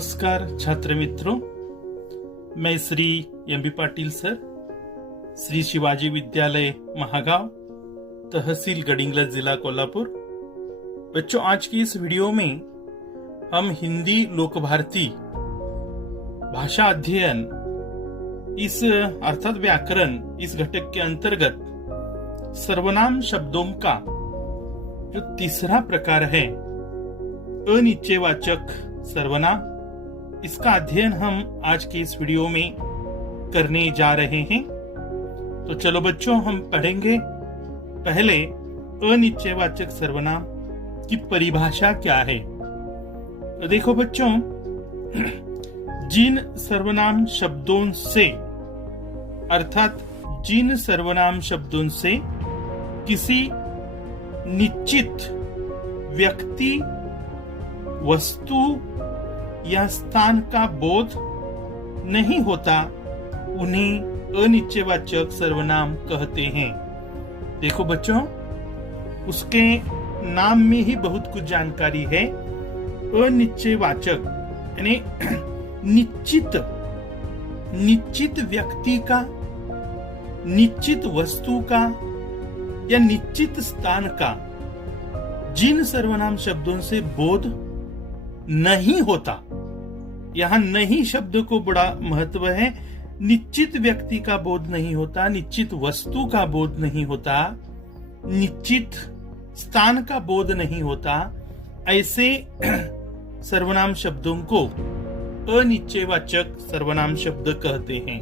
नमस्कार छात्र मित्रों, मैं श्री एम.बी. पाटिल सर, श्री शिवाजी विद्यालय महागांव, तहसील गडिंग्लज, जिला कोल्हापुर। बच्चों, आज की इस वीडियो में हम हिंदी लोक भारती भाषा अध्ययन इस अर्थात व्याकरण इस घटक के अंतर्गत सर्वनाम शब्दों का जो तीसरा प्रकार है अनिश्चयवाचक सर्वनाम, इसका अध्ययन हम आज के इस वीडियो में करने जा रहे हैं। तो चलो बच्चों, हम पढ़ेंगे पहले अनिश्चयवाचक सर्वनाम की परिभाषा क्या है। तो देखो बच्चों, जिन सर्वनाम शब्दों से अर्थात जिन सर्वनाम शब्दों से किसी निश्चित व्यक्ति, वस्तु या स्थान का बोध नहीं होता, उन्हें अनिश्चयवाचक सर्वनाम कहते हैं। देखो बच्चों, उसके नाम में ही बहुत कुछ जानकारी है। अनिश्चयवाचक यानी निश्चित व्यक्ति का, निश्चित वस्तु का या निश्चित स्थान का जिन सर्वनाम शब्दों से बोध नहीं होता, यहां नहीं शब्द को बड़ा महत्व है। निश्चित व्यक्ति का बोध नहीं होता, निश्चित वस्तु का बोध नहीं होता, निश्चित स्थान का बोध नहीं होता, ऐसे सर्वनाम शब्दों को अनिश्चयवाचक सर्वनाम शब्द कहते हैं।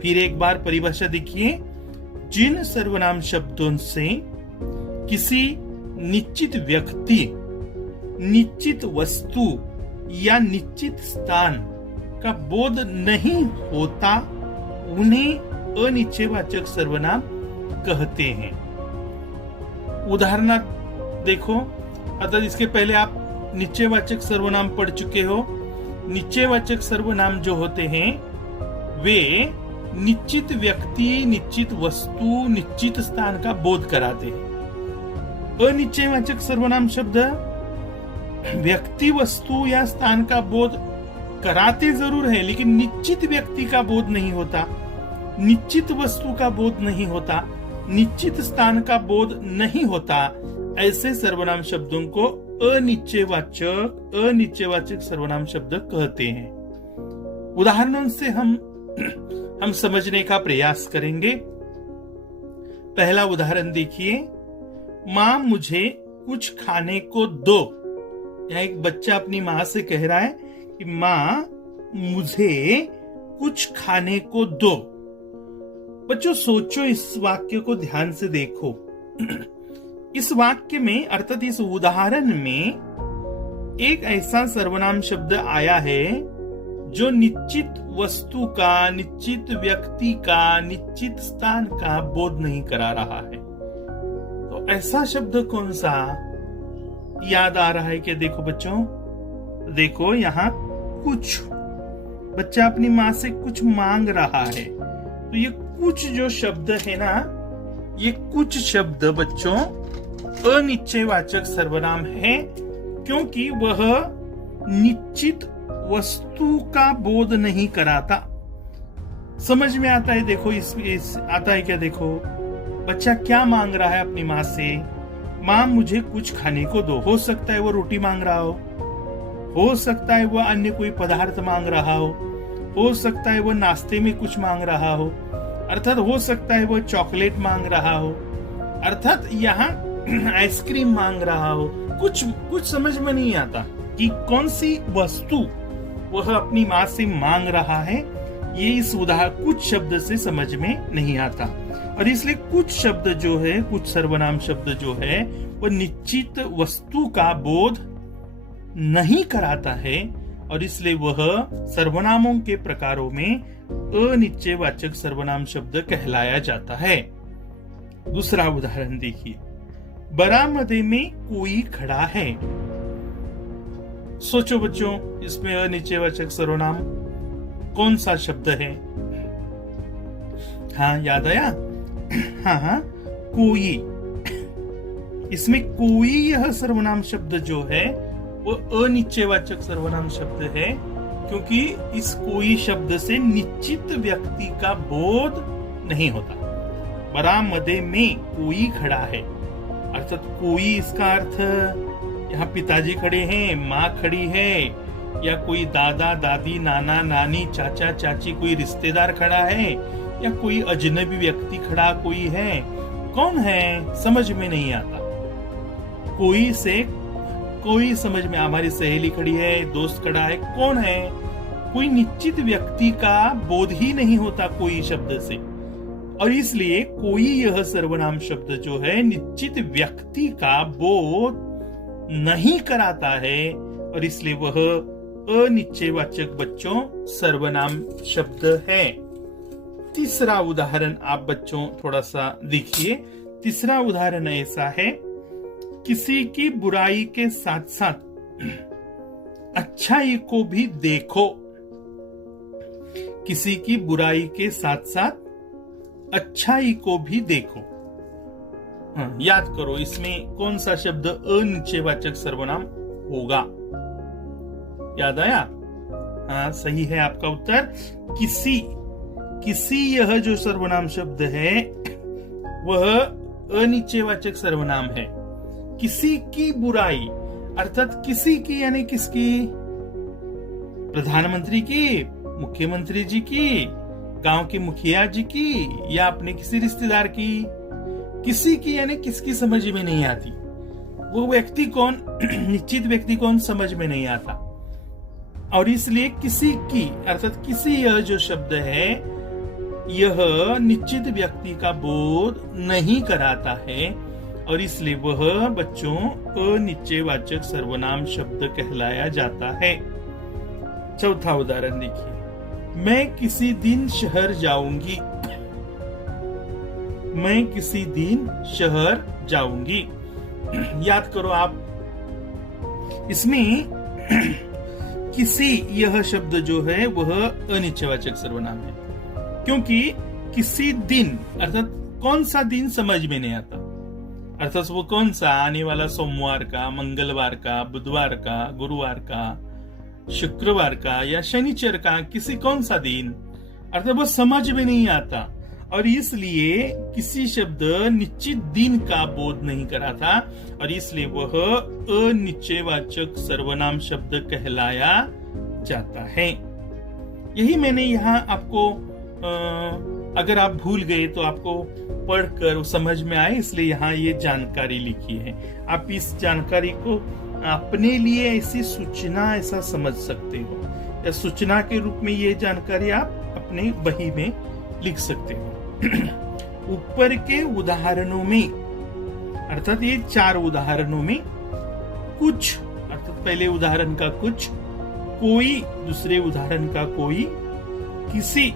फिर एक बार परिभाषा देखिए, जिन सर्वनाम शब्दों से किसी निश्चित व्यक्ति, निश्चित वस्तु या निश्चित स्थान का बोध नहीं होता, उन्हें अनिश्चयवाचक सर्वनाम कहते हैं। उदाहरणार्थ देखो, अर्थात इसके पहले आप निश्चयवाचक सर्वनाम पढ़ चुके हो। निश्चयवाचक सर्वनाम जो होते हैं वे निश्चित व्यक्ति, निश्चित वस्तु, निश्चित स्थान का बोध कराते हैं। अनिश्चयवाचक सर्वनाम शब्द व्यक्ति, वस्तु या स्थान का बोध कराते जरूर है, लेकिन निश्चित व्यक्ति का बोध नहीं होता, निश्चित वस्तु का बोध नहीं होता, निश्चित स्थान का बोध नहीं होता। ऐसे सर्वनाम शब्दों को अनिश्चयवाचक सर्वनाम शब्द कहते हैं। उदाहरणों से हम समझने का प्रयास करेंगे। पहला उदाहरण देखिए, माँ मुझे कुछ खाने को दो। यहाँ एक बच्चा अपनी माँ से कह रहा है कि माँ मुझे कुछ खाने को दो। बच्चों सोचो, इस वाक्य को ध्यान से देखो। इस वाक्य में अर्थात इस उदाहरण में एक ऐसा सर्वनाम शब्द आया है जो निश्चित वस्तु का, निश्चित व्यक्ति का, निश्चित स्थान का बोध नहीं करा रहा है। तो ऐसा शब्द कौन सा याद आ रहा है क्या? देखो बच्चों, देखो यहाँ कुछ, बच्चा अपनी माँ से कुछ मांग रहा है। तो ये कुछ जो शब्द है ना, ये कुछ शब्द बच्चों अनिश्चयवाचक सर्वनाम है, क्योंकि वह निश्चित वस्तु का बोध नहीं कराता। समझ में आता है? देखो इस आता है क्या? देखो बच्चा क्या मांग रहा है अपनी माँ से, माँ मुझे कुछ खाने को दो। हो सकता है वो रोटी मांग रहा हो सकता है वो अन्य कोई पदार्थ मांग रहा हो सकता है वो नाश्ते में कुछ मांग रहा हो, अर्थात हो सकता है वो चॉकलेट मांग रहा हो, अर्थात यहाँ आइसक्रीम मांग रहा हो। कुछ समझ में नहीं आता कि कौन सी वस्तु वह अपनी माँ से मांग रहा है। ये इस उदाहरण कुछ शब्द से समझ में नहीं आता, और इसलिए कुछ शब्द जो है, कुछ सर्वनाम शब्द जो है, वो निश्चित वस्तु का बोध नहीं कराता है, और इसलिए वह सर्वनामों के प्रकारों में अनिश्चयवाचक सर्वनाम शब्द कहलाया जाता है। दूसरा उदाहरण देखिए, बरामदे में कोई खड़ा है। सोचो बच्चों, इसमें अनिश्चयवाचक सर्वनाम कौन सा शब्द है? हाँ, याद आया? हाँ, कोई। इसमें कोई यह सर्वनाम शब्द जो है वो अनिश्चयवाचक सर्वनाम शब्द है, क्योंकि इस कोई शब्द से निश्चित व्यक्ति का बोध नहीं होता। बरामदे में कोई खड़ा है, अर्थात कोई, इसका अर्थ यहाँ पिताजी खड़े हैं, माँ खड़ी है, या कोई दादा दादी नाना नानी चाचा चाची कोई रिश्तेदार खड़ा है, या कोई अजनबी व्यक्ति खड़ा कोई है। कौन है समझ में नहीं आता। कोई से कोई समझ में, हमारी सहेली खड़ी है, दोस्त खड़ा है, कौन है, कोई निश्चित व्यक्ति का बोध ही नहीं होता कोई शब्द से। और इसलिए कोई यह सर्वनाम शब्द जो है निश्चित व्यक्ति का बोध नहीं कराता है, और इसलिए वह अनिश्चयवाचक बच्चों सर्वनाम शब्द है। तीसरा उदाहरण आप बच्चों थोड़ा सा देखिए। तीसरा उदाहरण ऐसा है, किसी की बुराई के साथ साथ अच्छाई को भी देखो। किसी की बुराई के साथ साथ अच्छाई को भी देखो। याद करो इसमें कौन सा शब्द अनिश्चयवाचक सर्वनाम होगा। याद आया? हाँ, सही है आपका उत्तर। किसी यह जो सर्वनाम शब्द है वह अनिश्चयवाचक सर्वनाम है। किसी की बुराई अर्थात किसी की यानी किसकी? प्रधानमंत्री की, मुख्यमंत्री जी की, गांव के मुखिया जी की, या अपने किसी रिश्तेदार की। किसी की यानी किसकी समझ में नहीं आती। वो व्यक्ति कौन, निश्चित व्यक्ति कौन समझ में नहीं आता। और इसलिए किसी की अर्थात किसी यह जो शब्द है यह निश्चित व्यक्ति का बोध नहीं कराता है, और इसलिए वह बच्चों अनिश्चयवाचक सर्वनाम शब्द कहलाया जाता है। चौथा उदाहरण देखिए, मैं किसी दिन शहर जाऊंगी। मैं किसी दिन शहर जाऊंगी। याद करो आप, इसमें किसी यह शब्द जो है वह अनिश्चयवाचक सर्वनाम है, क्योंकि किसी दिन अर्थात कौन सा दिन समझ में नहीं आता। अर्थात वो कौन सा, आने वाला सोमवार का, मंगलवार का, बुधवार का, गुरुवार का, शुक्रवार का या शनिचर का, किसी कौन सा दिन, अर्थात वो समझ में नहीं आता। और इसलिए किसी शब्द निश्चित दिन का बोध नहीं कराता, और इसलिए वह अनिश्चयवाचक सर्वनाम शब्द कहलाया जाता है। यही मैंने यहाँ आपको अगर आप भूल गए तो आपको पढ़कर समझ में आए, इसलिए यहाँ ये जानकारी लिखी है। आप इस जानकारी को अपने लिए ऐसी सूचना ऐसा समझ सकते हो, या सूचना के रूप में ये जानकारी आप अपने बही में लिख सकते हो। ऊपर के उदाहरणों में अर्थात ये 4 उदाहरणों में कुछ अर्थात पहले उदाहरण का कुछ, कोई दूसरे उदाहरण का कोई, किसी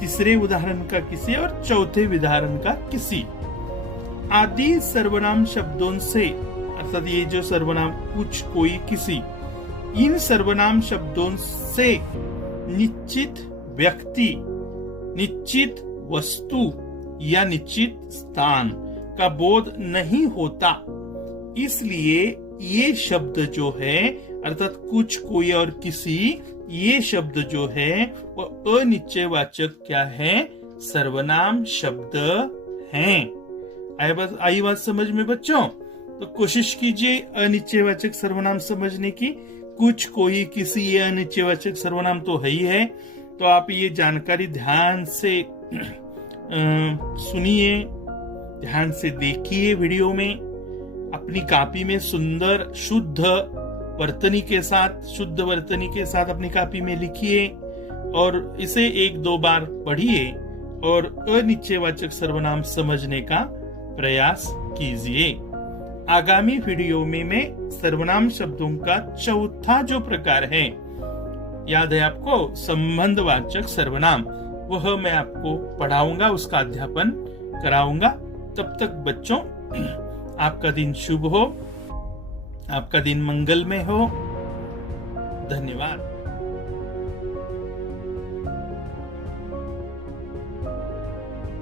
तीसरे उदाहरण का किसी, और चौथे उदाहरण का किसी आदि सर्वनाम शब्दों से अर्थात ये जो सर्वनाम कुछ, कोई, किसी, इन सर्वनाम शब्दों से निश्चित व्यक्ति, निश्चित वस्तु या निश्चित स्थान का बोध नहीं होता। इसलिए ये शब्द जो है अर्थात कुछ, कोई और किसी, ये शब्द जो है वो अनिश्चयवाचक क्या है? सर्वनाम शब्द हैं। आई बात समझ में बच्चों? तो कोशिश कीजिए अनिश्चयवाचक सर्वनाम समझने की। कुछ, कोई, किसी ये अनिश्चयवाचक सर्वनाम तो है ही है। तो आप ये जानकारी ध्यान से सुनिए, ध्यान से देखिए वीडियो में, अपनी कॉपी में सुंदर शुद्ध वर्तनी के साथ अपनी कॉपी में लिखिए, और इसे 1-2 बार पढ़िए और अनिश्चयवाचक सर्वनाम समझने का प्रयास कीजिए। आगामी वीडियो में मैं सर्वनाम शब्दों का चौथा जो प्रकार है, याद है आपको, संबंधवाचक सर्वनाम, वह मैं आपको पढ़ाऊंगा, उसका अध्यापन कराऊंगा। तब तक बच्चों आपका दिन शुभ हो, आपका दिन मंगलमय हो। धन्यवाद।